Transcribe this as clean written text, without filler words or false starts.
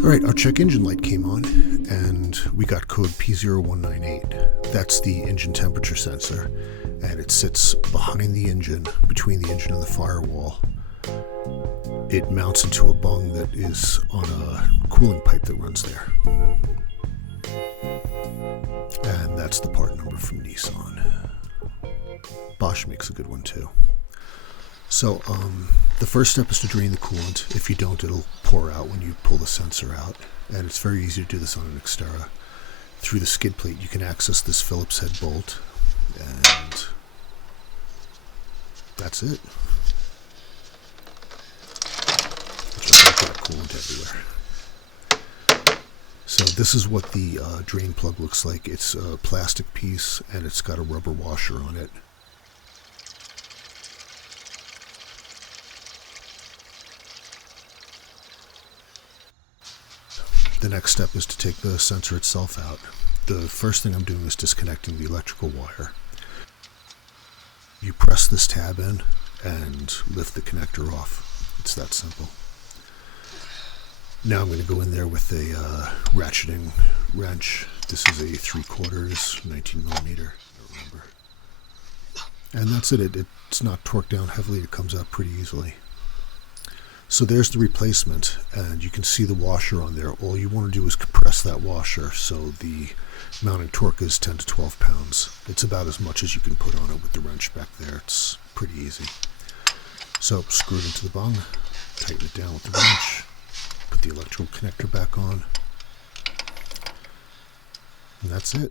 Alright, our check engine light came on, and we got code P0198. That's the engine temperature sensor, and it sits behind the engine, between the engine and the firewall. It mounts into a bung that is on a cooling pipe that runs there. And that's the part number from Nissan. Bosch makes a good one too. So the first step is to drain the coolant. If you don't, it'll pour out when you pull the sensor out. And it's very easy to do this on an Xterra. Through the skid plate, you can access this Phillips head bolt. And that's it. Just like that, coolant everywhere. So this is what the drain plug looks like. It's a plastic piece, and it's got a rubber washer on it. The next step is to take the sensor itself out. The first thing I'm doing is disconnecting the electrical wire. You press this tab in and lift the connector off. It's that simple. Now I'm going to go in there with a ratcheting wrench. This is a 3/4 19mm, I remember. And that's it. It's not torqued down heavily. It comes out pretty easily. So there's the replacement, and you can see the washer on there. All you want to do is compress that washer, so the mounting torque is 10 to 12 pounds. It's about as much as you can put on it with the wrench back there. It's pretty easy. So screw it into the bung, tighten it down with the wrench, put the electrical connector back on, and that's it.